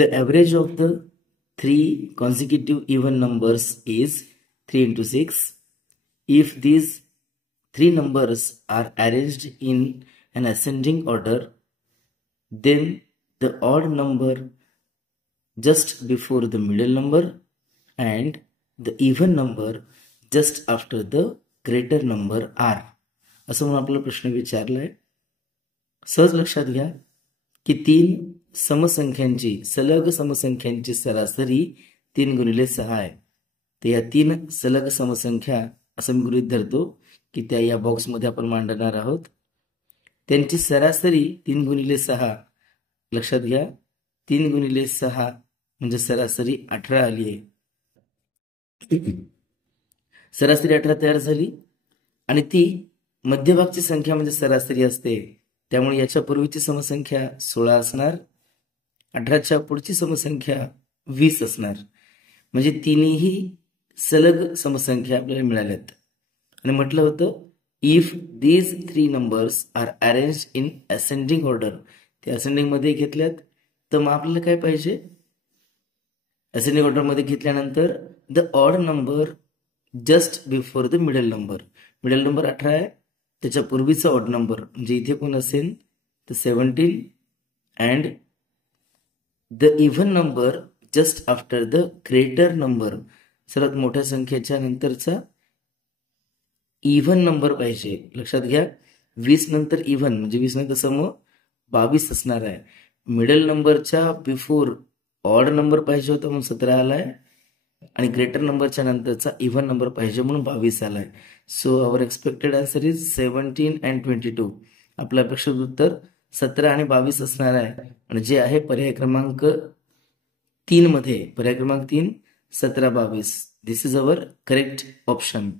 The average of the three consecutive even numbers is 3 into 6. If these three numbers are arranged in an ascending order, then the odd number just before the middle number and the even number just after the greater number are. असं म्हणून आपला प्रश्न विचारलाय. सहज लक्षात घ्या की तीन समसंख्यांची सलग समसंख्यांची सरासरी 3 गुणिले 6 आहे. तर या तीन सलग समसंख्या असं मी गृहीत धरतो की त्या या बॉक्समध्ये आपण मांडणार आहोत. त्यांची सरासरी 3 गुणिले 6. लक्षात घ्या 3 गुणिले 6 म्हणजे सरासरी 18 आली आहे. सरासरी 18 तयार झाली आणि ती मध्यभागची संख्या म्हणजे सरासरी असते. त्यामुळे याच्या पूर्वीची समसंख्या 16 असणार, 18च्या पुढची समसंख्या 20 असणार. म्हणजे तिन्ही सलग समसंख्या आपल्याला मिळाल्यात. आणि म्हटलं होतं if these three numbers are arranged in ascending order, ते असेंडिंग मध्ये घेतल्यात. तर मग आपल्याला काय पाहिजे, असेंडिंग ऑर्डर मध्ये घेतल्यानंतर the odd number just before the middle number. Middle number 18 आहे, त्याच्या पूर्वीचा ऑड नंबर म्हणजे इथे कोण असेल तर 17 and the even number just after the greater number. सर्वात मोठ्या संख्येच्या नंतरचा इव्हन नंबर पाहिजे. लक्षात घ्या 20 नंतर इव्हन म्हणजे 20 नंतर सम 22 असणार आहे. मिडल नंबरच्या बिफोर ऑड नंबर पाहिजे होता म्हणून 17 आलाय आणि ग्रेटर नंबरच्या नंतरचा इव्हन नंबर पाहिजे म्हणून 22 आलाय. So our expected answer is 17 and 22. आपलं अपेक्षित उत्तर 17 आणि 22 असणार आहे आणि जे आहे पर्याय क्रमांक 3 मध्ये. पर्याय क्रमांक 3 17, 22. दिस इज अवर करेक्ट ऑप्शन.